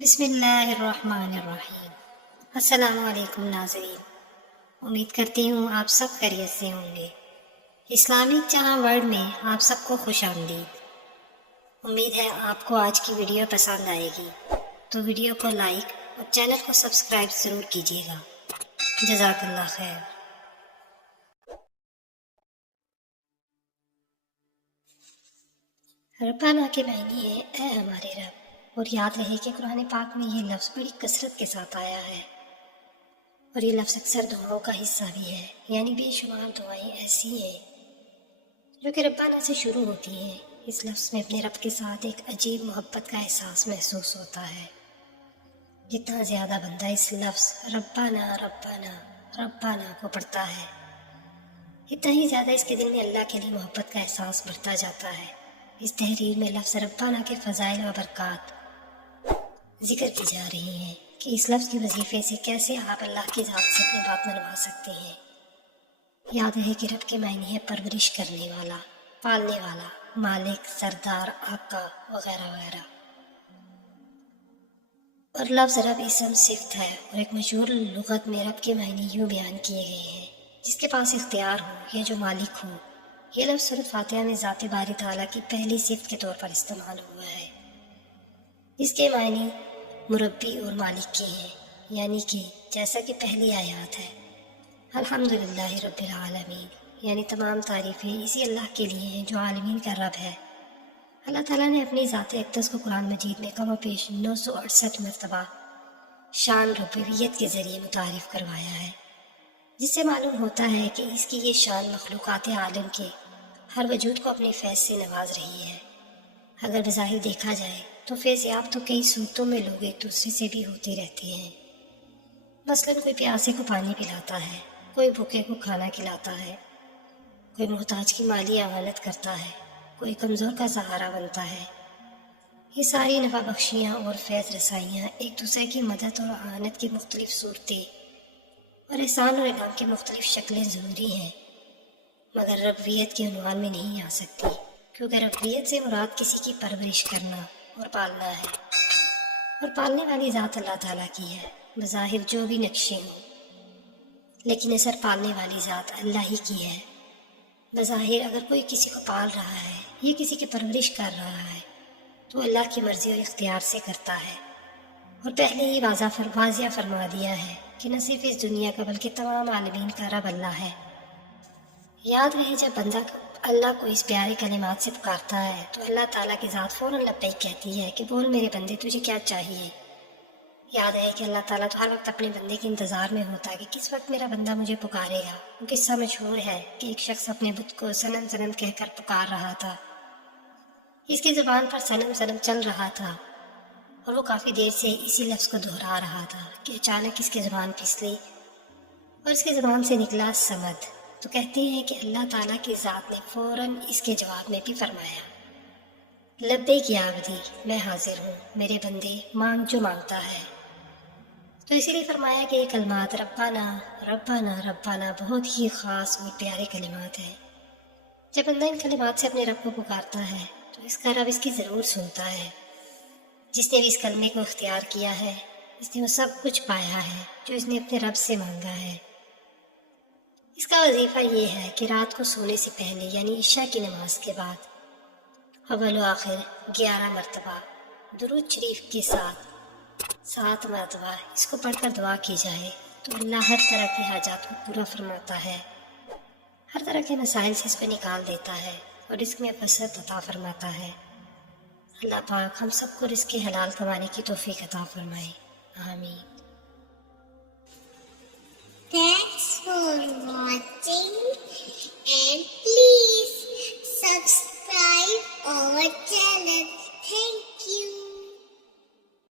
بسم اللہ الرحمن الرحیم۔ السلام علیکم ناظرین، امید کرتی ہوں آپ سب خیریت سے ہوں گے۔ اسلامک جہاں ورلڈ میں آپ سب کو خوش آمدید۔ امید ہے آپ کو آج کی ویڈیو پسند آئے گی، تو ویڈیو کو لائک اور چینل کو سبسکرائب ضرور کیجیے گا۔ جزاک اللہ خیر۔ ربنا کے معنی ہے اے ہمارے رب، اور یاد رہے کہ قرآن پاک میں یہ لفظ بڑی کثرت کے ساتھ آیا ہے، اور یہ لفظ اکثر دعاؤں کا حصہ بھی ہے، یعنی بے شمار دعائیں ایسی ہیں جو کہ ربنا سے شروع ہوتی ہیں۔ اس لفظ میں اپنے رب کے ساتھ ایک عجیب محبت کا احساس محسوس ہوتا ہے۔ جتنا زیادہ بندہ اس لفظ ربنا ربنا ربنا کو پڑھتا ہے، اتنا ہی زیادہ اس کے دل میں اللہ کے لیے محبت کا احساس بڑھتا جاتا ہے۔ اس تحریر میں لفظ ربنا کے فضائل و برکات ذکر کی جا رہی ہیں کہ اس لفظ کے وظیفے سے کیسے آپ اللہ کی ذات سے اپنی بات منوا سکتے ہیں۔ یاد رہے کہ رب کے معنی ہے پرورش کرنے والا، پالنے والا، مالک، سردار، آقا وغیرہ وغیرہ۔ اور لفظ رب اسم صفت ہے، اور ایک مشہور لغت میں رب کے معنی یوں بیان کیے گئے ہیں: جس کے پاس اختیار ہو یا جو مالک ہو۔ یہ لفظ سورۃ فاتحہ میں ذات باری تعالیٰ کی پہلی صفت کے طور پر استعمال ہوا ہے، جس کے معنی مربی اور مالک کے ہیں، یعنی کہ جیسا کہ پہلی آیات ہے، الحمدللہ رب العالمین، یعنی تمام تعریفیں اسی اللہ کے لیے ہیں جو عالمین کا رب ہے۔ اللہ تعالیٰ نے اپنی ذات اقدس کو قرآن مجید میں کم و بیش 968 مرتبہ شان ربوبیت کے ذریعے متعارف کروایا ہے، جس سے معلوم ہوتا ہے کہ اس کی یہ شان مخلوقات عالم کے ہر وجود کو اپنے فیض سے نواز رہی ہے۔ اگر بظاہر دیکھا جائے تو فیض یاب تو کئی صورتوں میں لوگ ایک دوسرے سے بھی ہوتے رہتے ہیں۔ مثلاً کوئی پیاسے کو پانی پلاتا ہے، کوئی بھوکے کو کھانا کھلاتا ہے، کوئی محتاج کی مالی اعانت کرتا ہے، کوئی کمزور کا سہارا بنتا ہے۔ یہ ساری نفع بخشیاں اور فیض رسائیاں ایک دوسرے کی مدد اور اعانت کی مختلف صورتیں اور احسان اور انعام کی مختلف شکلیں ضروری ہیں، مگر ربوبیت کے عنوان میں نہیں آ سکتی، کیونکہ ربوبیت سے مراد کسی کی پرورش کرنا اور پالنا ہے، اور پالنے والی ذات اللہ تعالیٰ کی ہے، بظاہر جو بھی نقشے ہوں، لیکن اثر پالنے والی ذات اللہ ہی کی ہے۔ بظاہر اگر کوئی کسی کو پال رہا ہے یا کسی کی پرورش کر رہا ہے تو اللہ کی مرضی اور اختیار سے کرتا ہے، اور پہلے ہی واضح فرما دیا ہے کہ نہ صرف اس دنیا کا بلکہ تمام عالمین کا رب اللہ ہے۔ یاد رہے جب بندہ اللہ کو اس پیارے کلمات سے پکارتا ہے تو اللہ تعالیٰ کی ذات فوراً لبیک کہتی ہے کہ بول میرے بندے تجھے کیا چاہیے۔ یاد ہے کہ اللہ تعالیٰ تو ہر وقت اپنے بندے کے انتظار میں ہوتا ہے کہ کس وقت میرا بندہ مجھے پکارے گا۔ وہ قصہ مشہور ہے کہ ایک شخص اپنے بت کو صنم صنم کہہ کر پکار رہا تھا۔ اس کی زبان پر صنم صنم چل رہا تھا، اور وہ کافی دیر سے اسی لفظ کو دہرا رہا تھا کہ اچانک اس کی زبان پھسلی اور اس کی زبان سے نکلا سمد۔ تو کہتے ہیں کہ اللہ تعالیٰ کی ذات نے فوراً اس کے جواب میں بھی فرمایا، لبیک یا عبدی، میں حاضر ہوں، میرے بندے مانگ جو مانگتا ہے۔ تو اسی لیے فرمایا کہ یہ کلمات ربنا ربنا ربنا بہت ہی خاص اور پیارے کلمات ہیں۔ جب بندہ ان کلمات سے اپنے رب کو پکارتا ہے تو اس کا رب اس کی ضرور سنتا ہے۔ جس نے بھی اس کلمے کو اختیار کیا ہے، اس نے وہ سب کچھ پایا ہے جو اس نے اپنے رب سے مانگا ہے۔ اس کا وظیفہ یہ ہے کہ رات کو سونے سے پہلے یعنی عشاء کی نماز کے بعد اول و آخر 11 مرتبہ درود شریف کے ساتھ 7 مرتبہ اس کو پڑھ کر دعا کی جائے تو اللہ ہر طرح کی حاجات کو پورا فرماتا ہے، ہر طرح کے مسائل سے اس کو نکال دیتا ہے اور رزق میں وسعت عطا فرماتا ہے۔ اللہ پاک ہم سب کو رزق حلال کمانے کی توفیق عطا فرمائے، آمین۔ Thanks for watching.